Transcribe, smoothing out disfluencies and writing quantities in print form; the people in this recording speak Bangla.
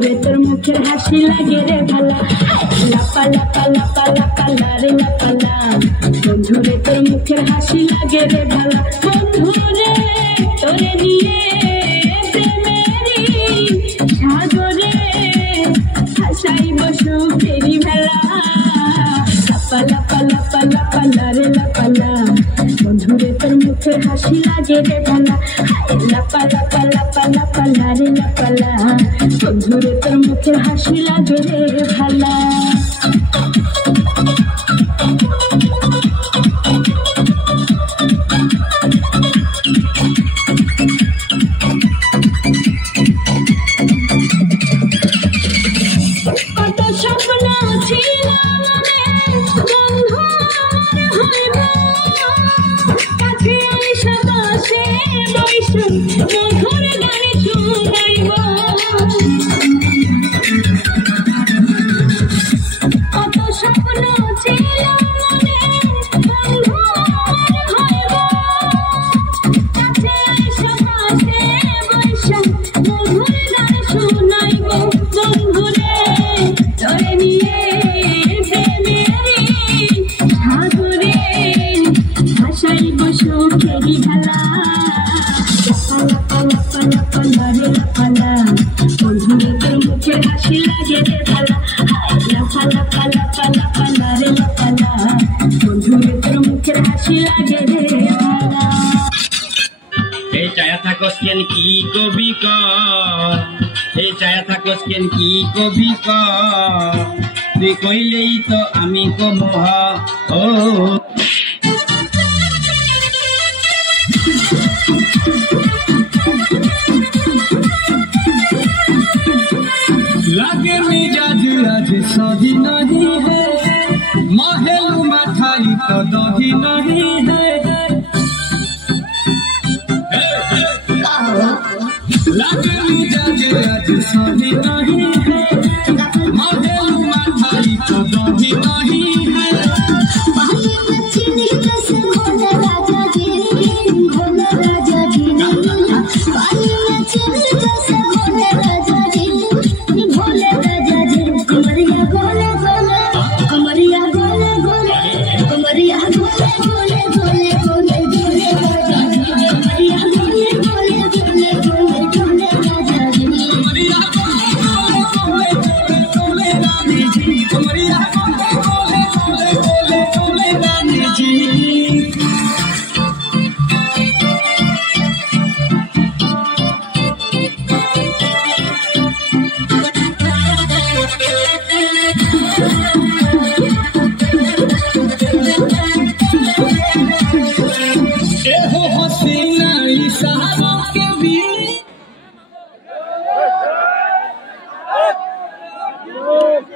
বন্ধুরে তোর মুখের হাসি লাগে রে ভালা লাপা লাপা লাপা লাপা লারে লাপালা বন্ধুরে তোর মুখের হাসি লাগে রে ভালা বন্ধুরে তোরে নিয়ে প্রেমেরি সাগরে হাসাইব সুখেরি ভেলা লাপা লাপা লাপা লাপা লারে লাপালা বন্ধুরে তোর মুখের হাসি লাগে রে ভালা লাপা লাপা লাপা লাপা লারে লাপালা বন্ধুরে তোর মুখের হাসি লাগে রে ভালা কত স্বপ্ন ছিল মনে বন্ধু আমার হইব কাছে আইসা বসে বইসু মধুর গান শুনাইব কত স্বপ্ন ছিল মনে বন্ধু আমার হইব কাছে আইসা বসে বইসু মধুর গান শুনাইব বন্ধুরে তোরে নিয়ে প্রেমেরি সাগরে হাসাইব সুখেরি ভেলা লাপা লাপা লাপা লারে লাপালা বন্ধুরে তোর মুখের হাসি লাগে রে ভালা লাপা লাপা লাপা লাপা লারে লাপালা বন্ধুরে তোর মুখের হাসি লাগে রে ভালা এই চায়া থাকস কেন কি কবি ক এই চায়া থাকস কেন কি কবি ক তুই কইলেই তো আমি কমহ ও लागे मिजाज आज सही नहीं है महलू मठाई तो दही नहीं है लागे मिजाज आज सही नहीं है महलू मठाई तो दही नहीं है पानी में चीनी जैसे घोले राजा जी पानी में चीनी जैसे